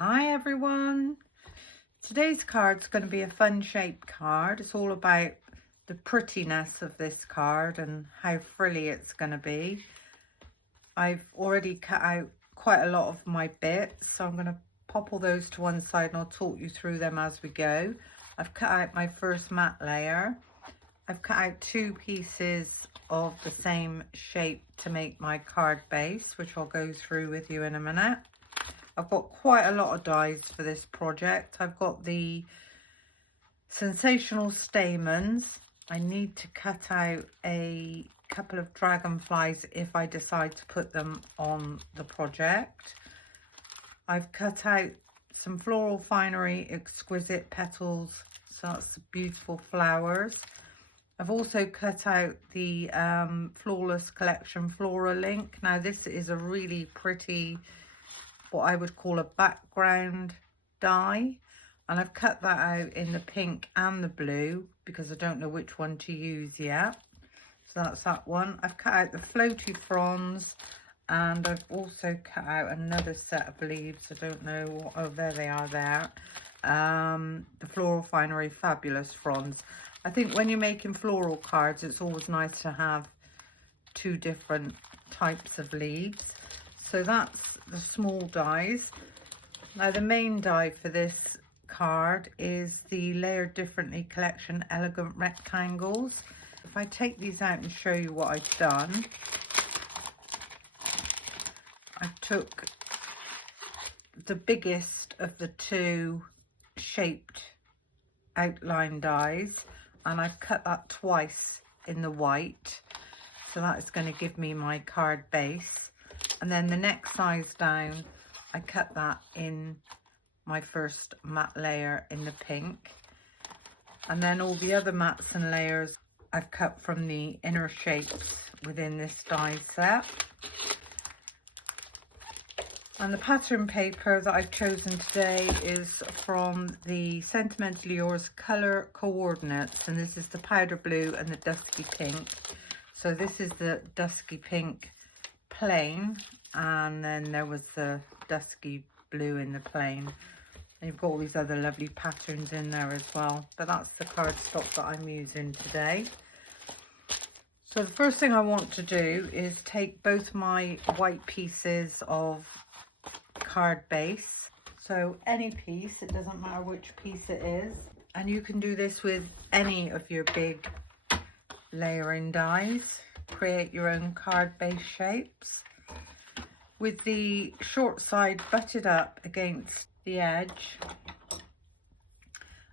Hi everyone! Today's card's going to be a fun shaped card. It's all about the prettiness of this card and how frilly it's going to be. I've already cut out quite a lot of my bits, so I'm going to pop all those to one side and I'll talk you through them as we go. I've cut out my first matte layer. I've cut out two pieces of the same shape to make my card base, which I'll go through with you in a minute. I've got quite a lot of dies for this project. I've got the Sensational Stamens. I need to cut out a couple of dragonflies if I decide to put them on the project. I've cut out some Floral Finery Exquisite Petals, so that's beautiful flowers. I've also cut out the Flawless Collection Flora Link. Now this is a really pretty, what I would call a background die, and I've cut that out in the pink and the blue because I don't know which one to use yet. So that's that one. I've cut out the floaty fronds, and I've also cut out another set of leaves. I don't know what, oh there they are there. The Floral Finery Fabulous Fronds. I think when you're making floral cards, it's always nice to have two different types of leaves. So that's the small dies. Now the main die for this card is the Layered Differently Collection Elegant Rectangles. If I take these out and show you what I've done, I took the biggest of the two shaped outline dies and I've cut that twice in the white. So that is going to give me my card base. And then the next size down, I cut that in my first matte layer in the pink. And then all the other mattes and layers I've cut from the inner shapes within this die set. And the pattern paper that I've chosen today is from the Sentimentally Yours Colour Coordinates. And this is the powder blue and the dusky pink. So this is the dusky pink plain, and then there was the dusky blue in the plain, and you've got all these other lovely patterns in there as well, but that's the cardstock that I'm using today. So the first thing I want to do is take both my white pieces of card base, so any piece, it doesn't matter which piece it is, and you can do this with any of your big layering dies. Create your own card base shapes with the short side butted up against the edge,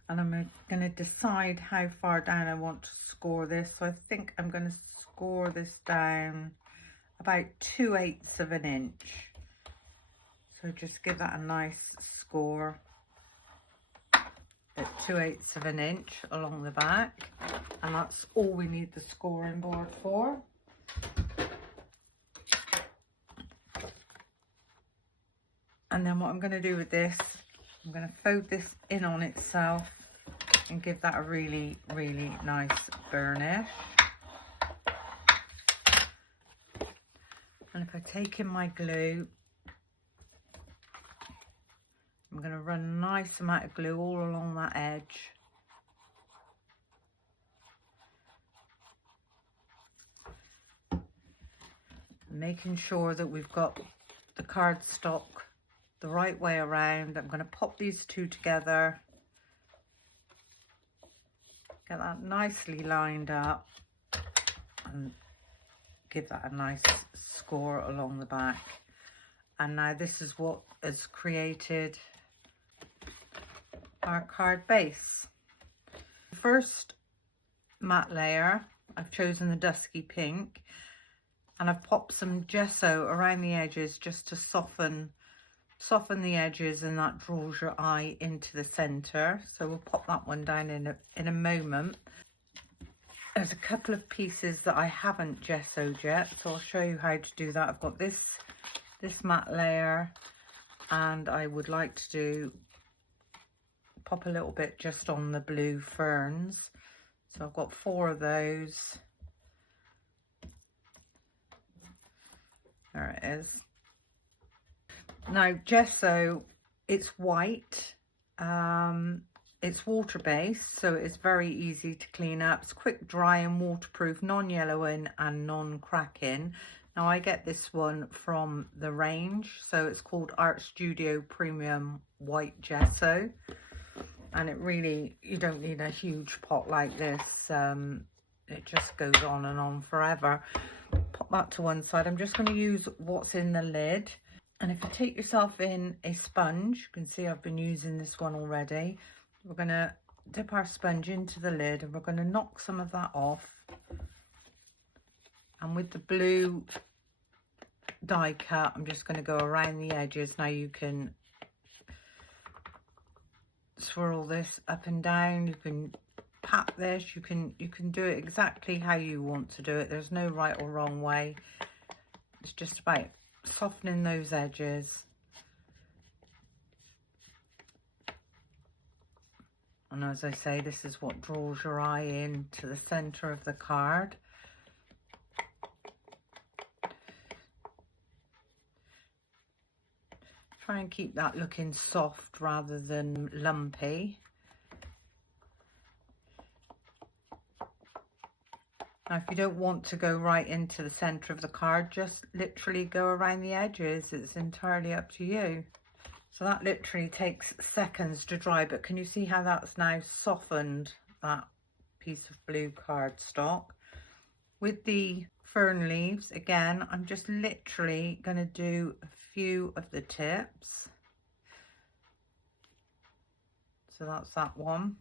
and I'm going to decide how far down I want to score this. So I think I'm going to score this down about 2/8 of an inch, so just give that a nice score at 2/8 of an inch along the back, and that's all we need the scoring board for. And then what I'm going to do with this, I'm going to fold this in on itself and give that a really, really nice burnish. And if I take in my glue, I'm going to run a nice amount of glue all along that edge. Making sure that we've got the cardstock the right way around. I'm going to pop these two together, get that nicely lined up, and give that a nice score along the back. And now this is what has created our card base. The first matte layer, I've chosen the dusky pink, and I've popped some gesso around the edges just to soften the edges, and that draws your eye into the center. So we'll pop that one down in a moment. There's a couple of pieces that I haven't gessoed yet, so I'll show you how to do that. I've got this matte layer, and I would like to pop a little bit just on the blue ferns. So I've got 4 of those. There it is. Now gesso It's white. It's water based, so it's very easy to clean up. It's quick dry and waterproof, non-yellowing and non-cracking. Now I get this one from the range, so it's called Art Studio Premium White Gesso, and it really, you don't need a huge pot like this. It just goes on and on forever. Pop that to one side. I'm just going to use what's in the lid. And if you take yourself in a sponge, you can see I've been using this one already. We're going to dip our sponge into the lid and we're going to knock some of that off. And with the blue die cut, I'm just going to go around the edges. Now you can swirl this up and down, you can pat this, you can do it exactly how you want to do it. There's no right or wrong way. It's just about softening those edges. And as I say, this is what draws your eye in to the center of the card. Try and keep that looking soft rather than lumpy. Now, if you don't want to go right into the center of the card, just literally go around the edges. It's entirely up to you. So that literally takes seconds to dry, but can you see how that's now softened that piece of blue cardstock? With the fern leaves, again, I'm just literally going to do a few of the tips. So that's that one.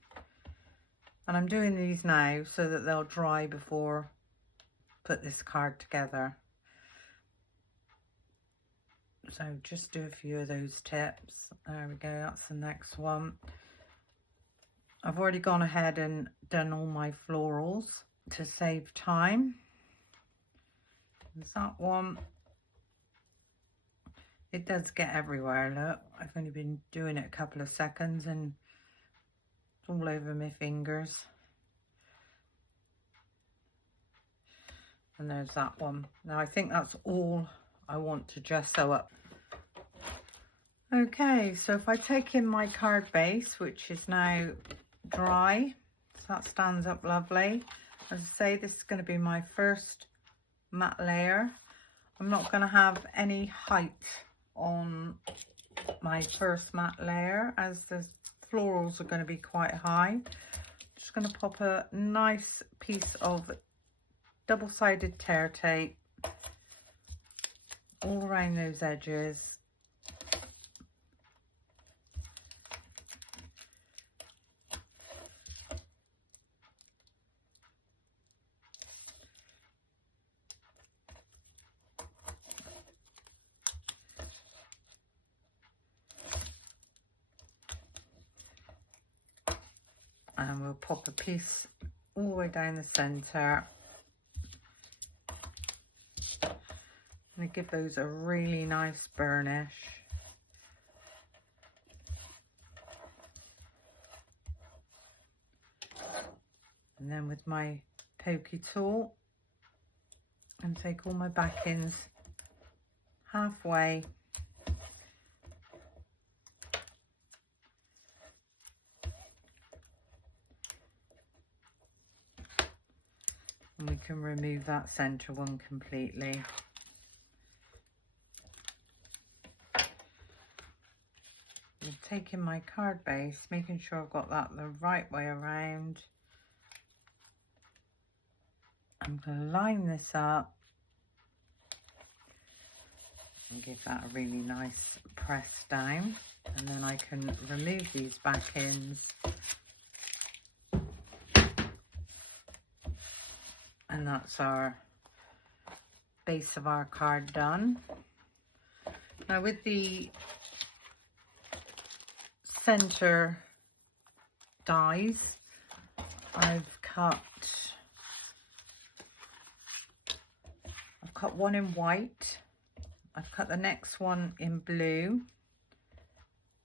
And I'm doing these now so that they'll dry before I put this card together. So just do a few of those tips. There we go, that's the next one. I've already gone ahead and done all my florals to save time. There's that one. It does get everywhere, look. I've only been doing it a couple of seconds and it's all over my fingers. And there's that one. Now I think that's all I want to gesso up. Okay, so if I take in my card base, which is now dry, so that stands up lovely. As I say, this is going to be my first matte layer. I'm not going to have any height on my first matte layer as the florals are going to be quite high. Just going to pop a nice piece of double-sided tear tape all around those edges. And we'll pop a piece all the way down the center. And give those a really nice burnish. And then with my pokey tool, and take all my backings halfway. And we can remove that center one completely. I'm taking my card base, making sure I've got that the right way around. I'm going to line this up and give that a really nice press down, and then I can remove these backings. And that's our base of our card done. Now with the center dies, I've cut one in white, I've cut the next one in blue,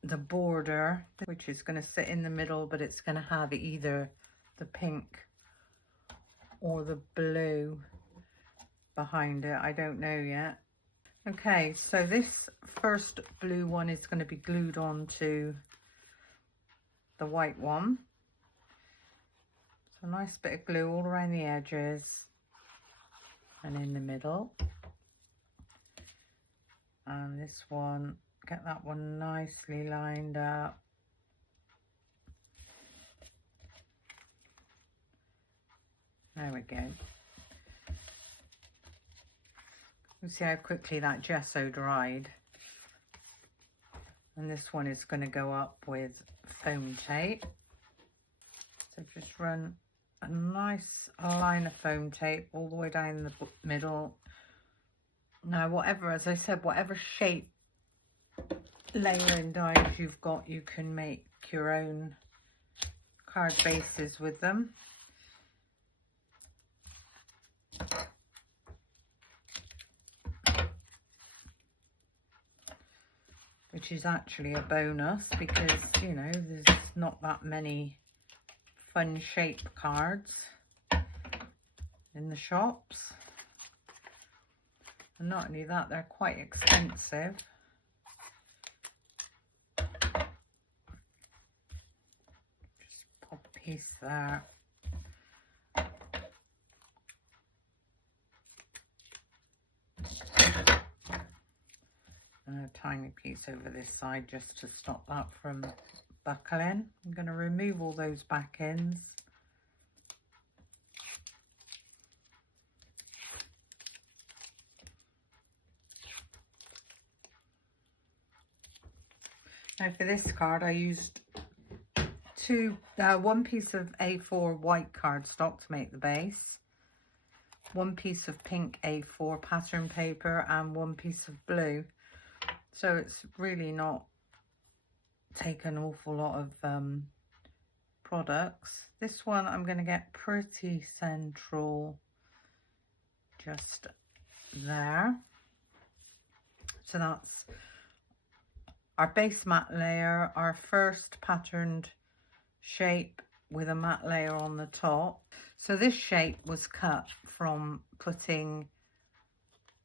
the border, which is going to sit in the middle, but it's going to have either the pink or the blue behind it, I don't know yet. Okay, so this first blue one is going to be glued onto the white one. So a nice bit of glue all around the edges and in the middle. And this one, get that one nicely lined up. There we go. You see how quickly that gesso dried. And this one is going to go up with foam tape. So just run a nice line of foam tape all the way down the middle. Now whatever, as I said, whatever shape layering dies you've got, you can make your own card bases with them. Which is actually a bonus because, you know, there's not that many fun shape cards in the shops. And not only that, they're quite expensive. Just pop a piece there. And a tiny piece over this side just to stop that from buckling. I'm going to remove all those back ends. Now for this card I used one piece of A4 white cardstock to make the base, one piece of pink A4 pattern paper and one piece of blue. So it's really not take an awful lot of products. This one I'm going to get pretty central just there. So that's our base matte layer, our first patterned shape with a matte layer on the top. So this shape was cut from putting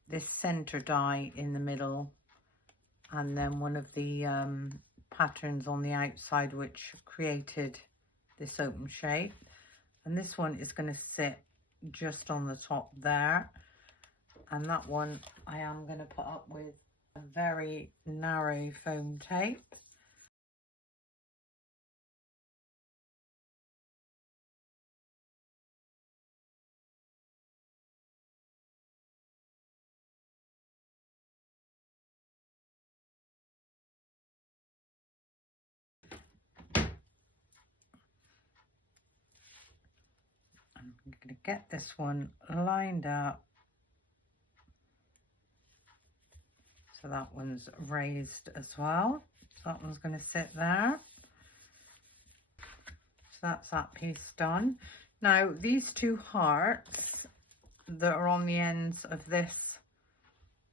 this center die in the middle and then one of the patterns on the outside which created this open shape. And this one is going to sit just on the top there, and that one I am going to put up with a very narrow foam tape. I'm going to get this one lined up so that one's raised as well. So that one's going to sit there. So that's that piece done. Now these two hearts that are on the ends of this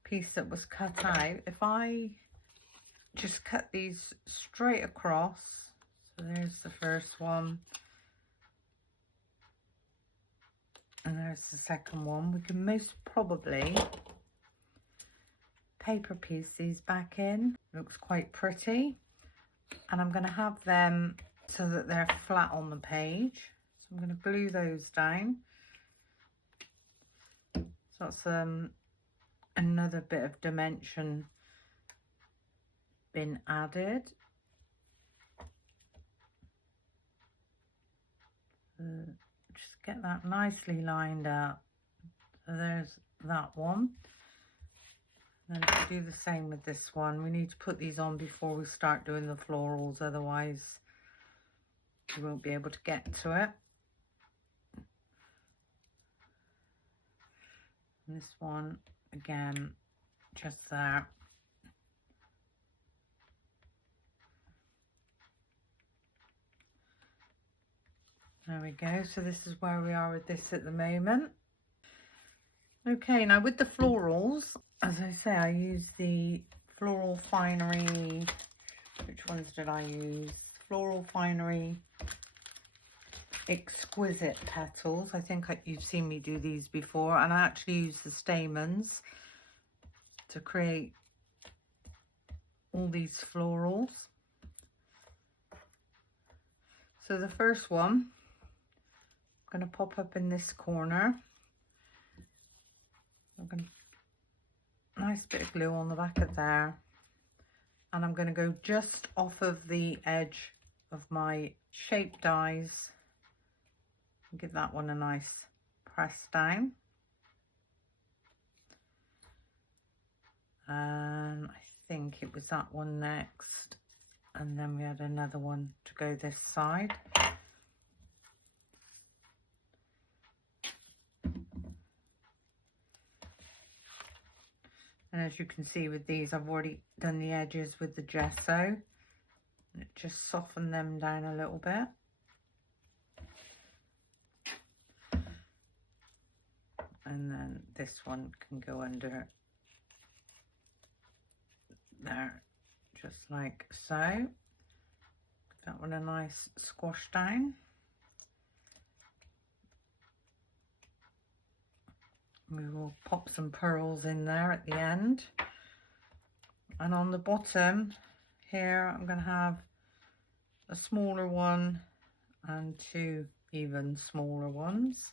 piece that was cut out, if I just cut these straight across, so there's the first one and there's the second one, we can most probably paper piece these back in. Looks quite pretty, and I'm going to have them so that they're flat on the page. So I'm going to glue those down. So that's another bit of dimension been added. Just get that nicely lined up. So there's that one. And to do the same with this one, we need to put these on before we start doing the florals, otherwise you won't be able to get to it. And this one again, just there. There we go. So this is where we are with this at the moment. Okay, now with the florals, as I say, I use the Floral Finery. Which ones did I use? Floral Finery Exquisite Petals. I think you've seen me do these before, and I actually use the stamens to create all these florals. So the first one, I'm going to pop up in this corner. I'm going to nice bit of glue on the back of there, and I'm going to go just off of the edge of my shape dies and give that one a nice press down. And I think it was that one next, and then we had another one to go this side. And as you can see with these, I've already done the edges with the gesso, and it just softened them down a little bit. And then this one can go under there, just like so. Give that one a nice squash down. We will pop some pearls in there at the end. And on the bottom here, I'm going to have a smaller one and two even smaller ones.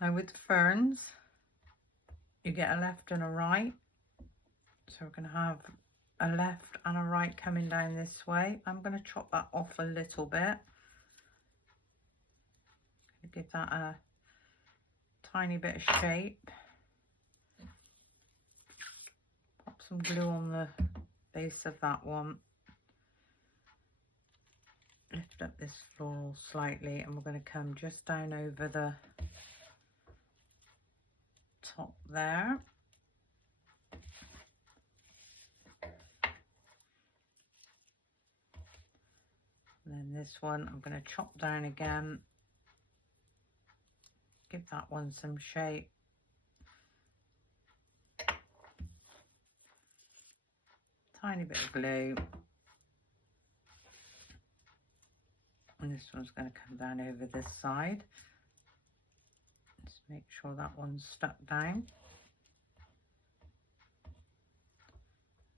Now with the ferns, you get a left and a right. So we're going to have a left and a right coming down this way. I'm going to chop that off a little bit. Give that a tiny bit of shape. Pop some glue on the base of that one. Lift up this floral slightly, and we're going to come just down over the top there. And then this one I'm going to chop down again, give that one some shape. Tiny bit of glue. And this one's going to come down over this side. Just make sure that one's stuck down.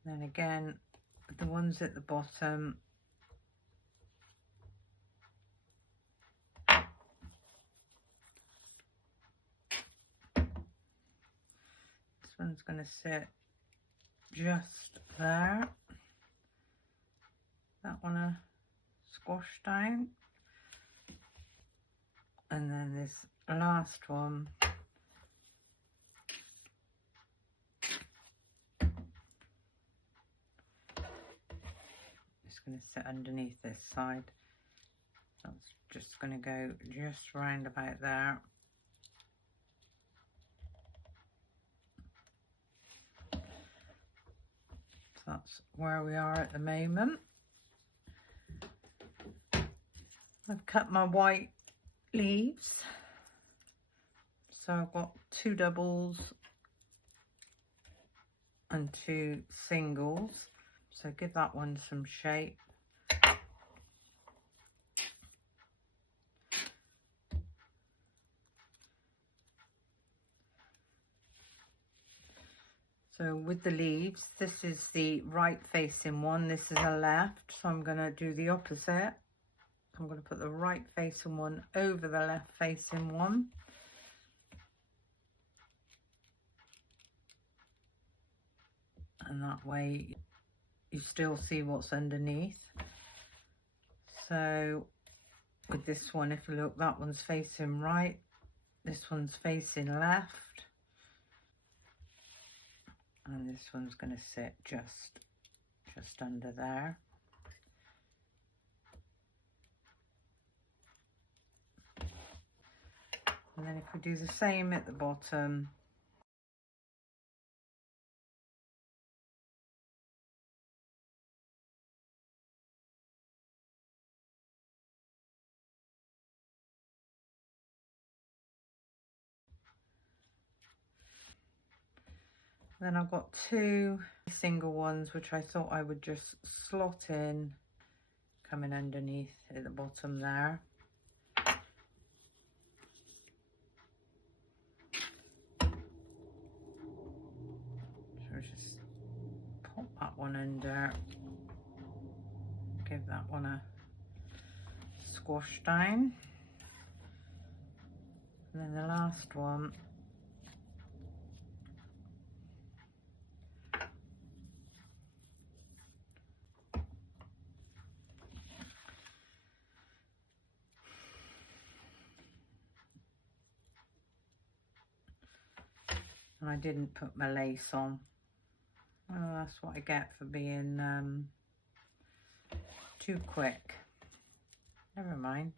Then again, the ones at the bottom, this one's going to sit just there. That one a squash down. And then this last one, is going to sit underneath this side. That's just going to go just round about there. So that's where we are at the moment. I've cut my white leaves, so I've got 2 doubles and 2 singles, so give that one some shape. So with the leaves, this is the right facing one, this is a left, so I'm going to do the opposite. I'm going to put the right facing one over the left facing one. And that way you still see what's underneath. So with this one, if you look, that one's facing right, this one's facing left, and this one's going to sit just under there. And then if we do the same at the bottom, Then I've got 2 single ones which I thought I would just slot in, coming underneath at the bottom there. So just pop that one under, give that one a squash down, and then the last one and I didn't put my lace on. Well, that's what I get for being too quick. Never mind.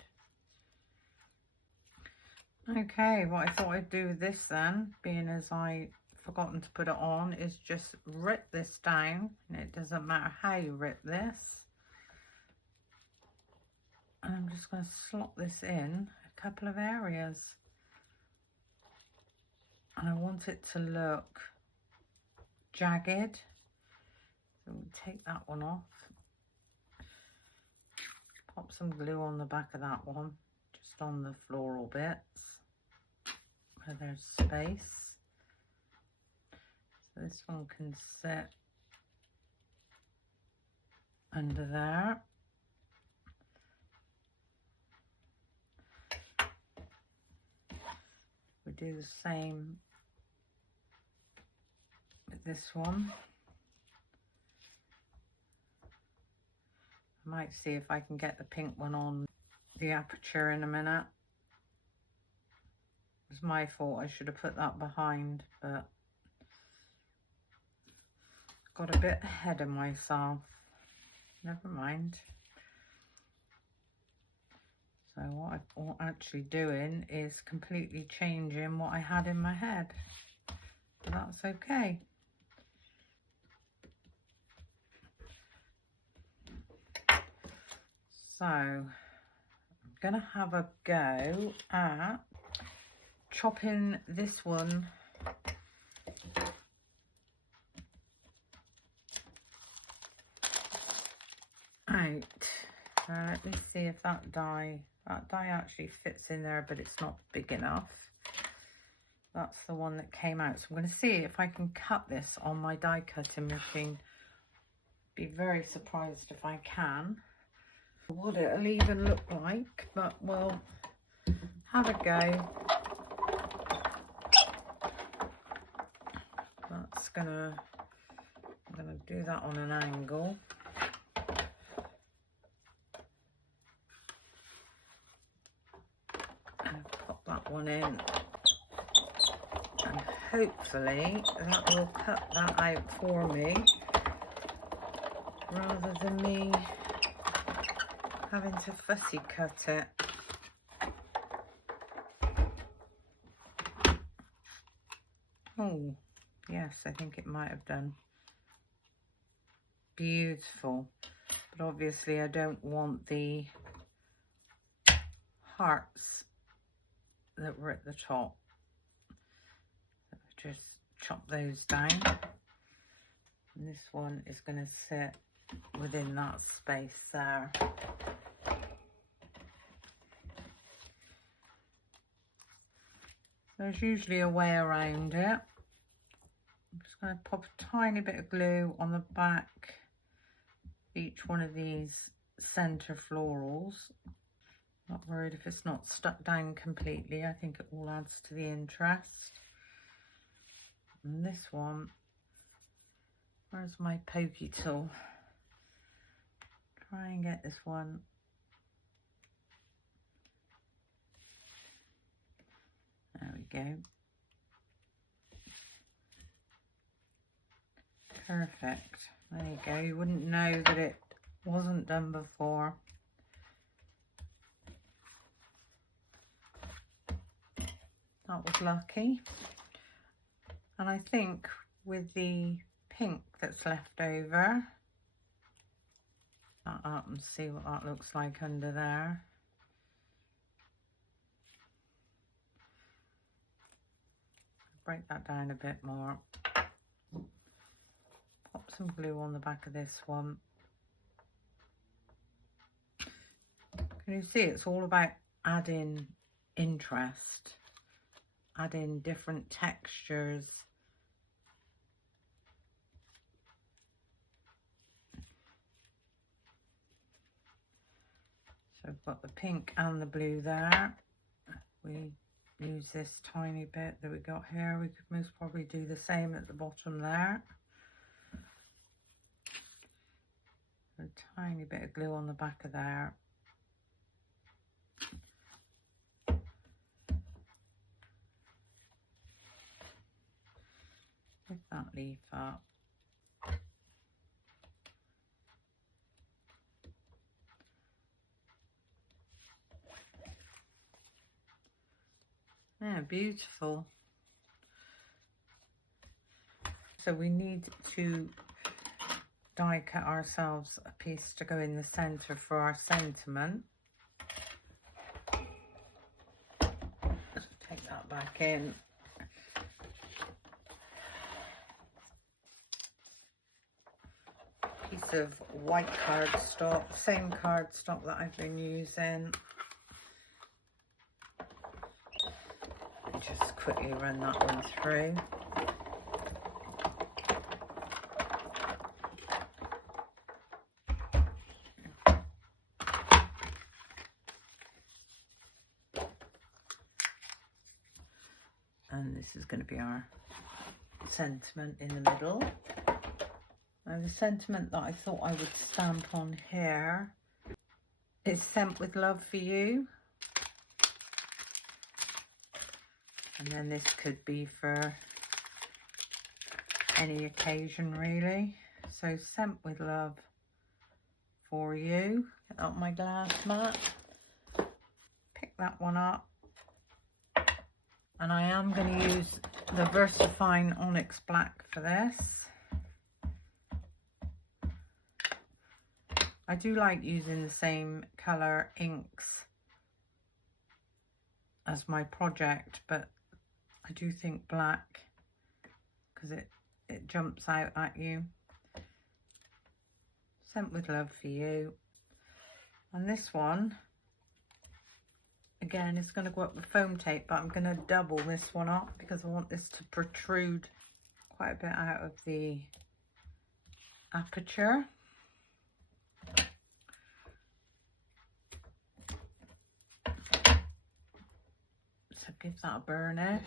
Okay, what I thought I'd do with this then, being as I forgotten to put it on, is just rip this down, and it doesn't matter how you rip this. And I'm just going to slot this in a couple of areas. And I want it to look jagged. So we'll take that one off. Pop some glue on the back of that one, just on the floral bits where there's space. So this one can sit under there. We do the same with this one. I might see if I can get the pink one on the Aperture in a minute. It was my fault, I should have put that behind, but got a bit ahead of myself. Never mind. So what I'm actually doing is completely changing what I had in my head. But that's okay. So I'm gonna have a go at chopping this one out. Let me see if that die actually fits in there, but it's not big enough. That's the one that came out. So I'm going to see if I can cut this on my die cutting machine. Be very surprised if I can. What it'll even look like, but we'll have a go. I'm gonna do that on an angle. And pop that one in. And hopefully that will cut that out for me, rather than me having to fussy cut it. Oh, yes, I think it might have done. Beautiful. But obviously I don't want the hearts that were at the top. Just chop those down. And this one is going to sit within that space there. There's usually a way around it. I'm just going to pop a tiny bit of glue on the back of each one of these center florals. Not worried if it's not stuck down completely. I think it all adds to the interest. And this one, where's my pokey tool? Try and get this one. There we go. Perfect. There you go. You wouldn't know that it wasn't done before. That was lucky. And I think with the pink that's left over, that up and see what that looks like under there. Break that down a bit more. Pop some glue on the back of this one. Can you see it's all about adding interest, adding different textures. So I've got the pink and the blue there. We use this tiny bit that we got here. We could most probably do the same at the bottom there. A tiny bit of glue on the back of there. Lift that leaf up. Yeah, beautiful. So we need to die cut ourselves a piece to go in the center for our sentiment. Let's take that back in. Piece of white cardstock, same cardstock that I've been using. Just quickly run that one through. And this is going to be our sentiment in the middle. Now the sentiment that I thought I would stamp on here is "Sent with love for you." And then this could be for any occasion really. So "Sent with love for you." Get out my glass mat. Pick that one up. And I am going to use the VersaFine Onyx Black for this. I do like using the same colour inks as my project, but I do think black, because it jumps out at you. "Sent with love for you." And this one, again, it's going to go up with foam tape, but I'm going to double this one up because I want this to protrude quite a bit out of the aperture. So give that a burnish.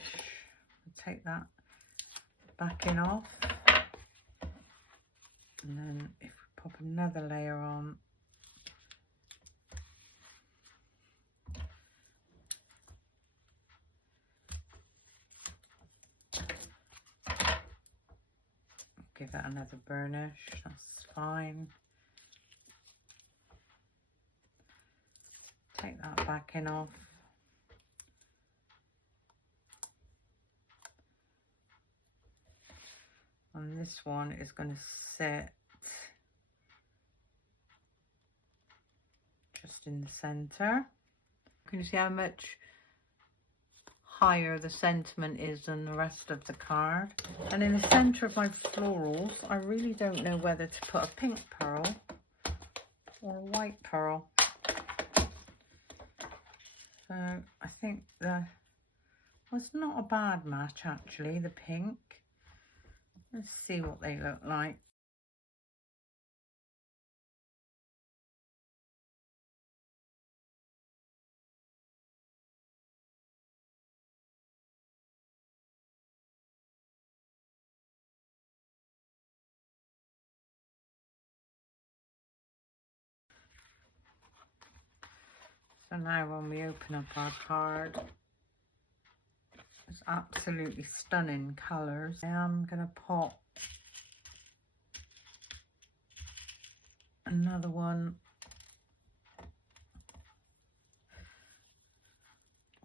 Take that backing off. And then if we pop another layer on, give that another burnish, that's fine. Take that backing off. And this one is going to sit just in the center. Can you see how much higher the sentiment is than the rest of the card? And in the center of my florals, I really don't know whether to put a pink pearl or a white pearl. So I think well, it's not a bad match actually, the pink. Let's see what they look like. So now when we open up our card, it's absolutely stunning colours. I am going to pop another one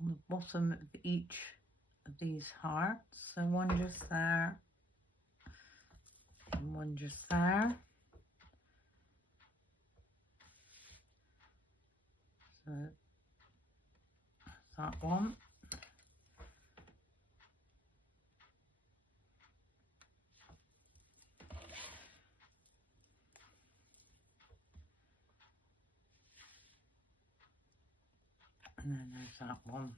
on the bottom of each of these hearts. So one just there and one just there. So that one. And then there's that one.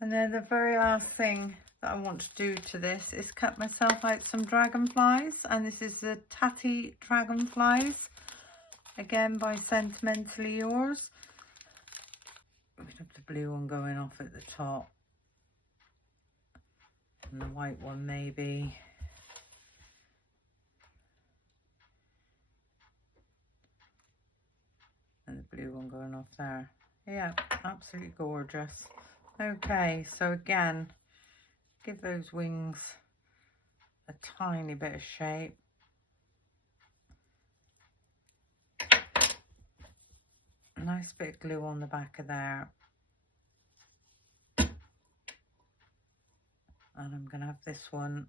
And then the very last thing that I want to do to this is cut myself out some dragonflies, and this is the Tatty Dragonflies, again by Sentimentally Yours. We have the blue one going off at the top, and the white one maybe. And the blue one going off there. Yeah, absolutely gorgeous. Okay, so again, give those wings a tiny bit of shape. Nice bit of glue on the back of there. And I'm going to have this one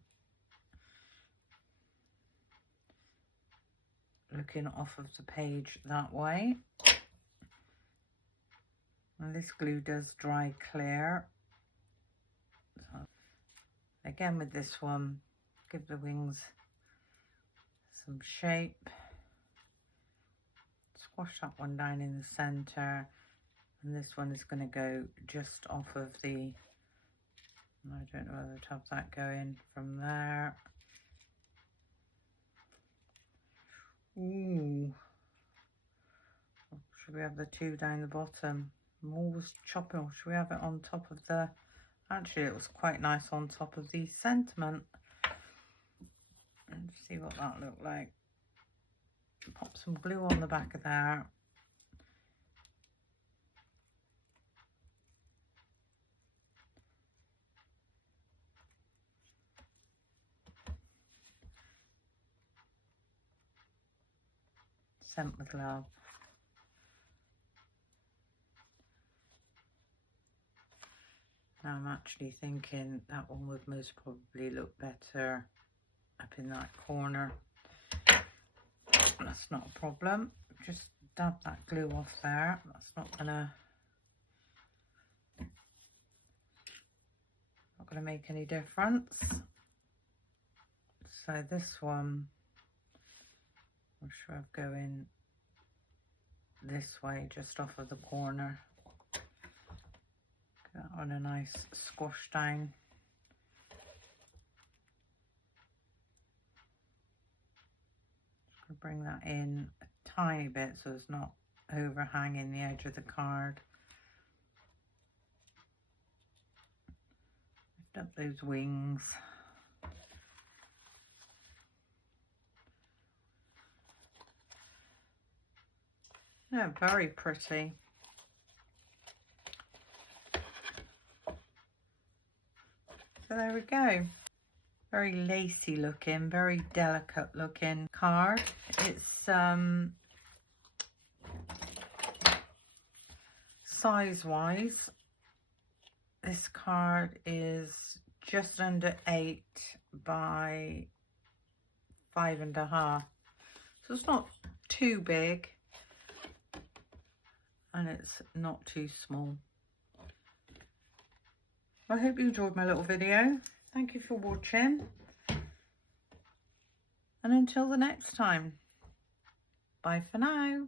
looking off of the page that way. And this glue does dry clear. So again with this one, give the wings some shape. Squash that one down in the center, and this one is going to go just off of the, I don't know whether to have that going from there. Ooh, should we have the two down the bottom? I'm always chopping, or should we have it on top of the, actually it was quite nice on top of the sentiment. And see what that looked like. Pop some glue on the back of there. Sent with love. Now I'm actually thinking that one would most probably look better up in that corner. That's not a problem. Just dab that glue off there. That's not gonna make any difference. So this one, I'm sure I'm going this way, just off of the corner. Get that on a nice squash down. Bring that in a tiny bit so it's not overhanging the edge of the card. Lift up those wings. Yeah, very pretty. So there we go. Very lacy looking, very delicate looking card. It's size wise, this card is just under 8 by 5.5, so it's not too big and it's not too small. I hope you enjoyed my little video. Thank you for watching, and until the next time, bye for now.